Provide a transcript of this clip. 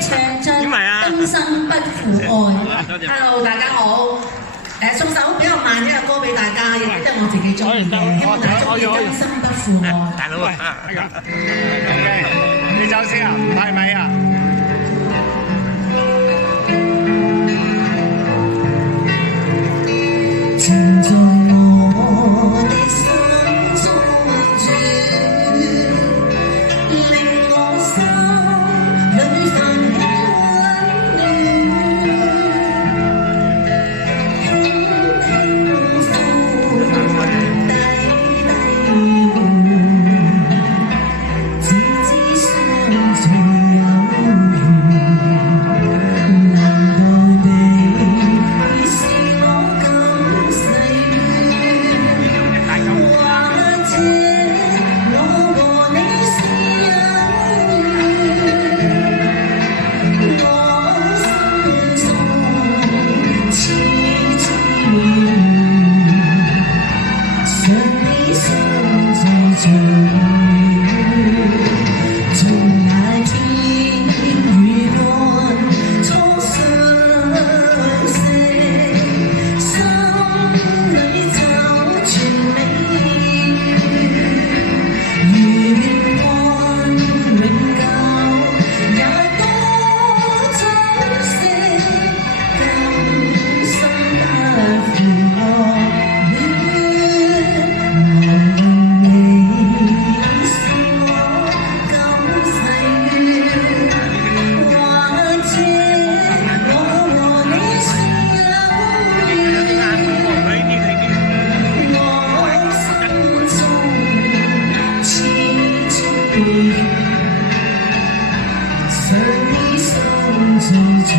唱出今生不負愛。Hello， 大家好。送首比較慢啲嘅歌俾大家，亦都係我自己中意嘅，希望大家中意今生不負愛。大佬啊，OK， 你走先啊，唔係咪啊？情在我的心中住，令我心裏泛起溫暖，輕輕呼低低呼，只知相隨有緣，難道你已是我今世緣，或者我和你是有緣，我心中痴痴想你相隨像雨，從那天與岸初相識，心裏找全美緣，緣分永久也多珍惜，今生不負愛戀，無論你是我今世緣，或者我和你是有緣，我心中痴痴想你相隨像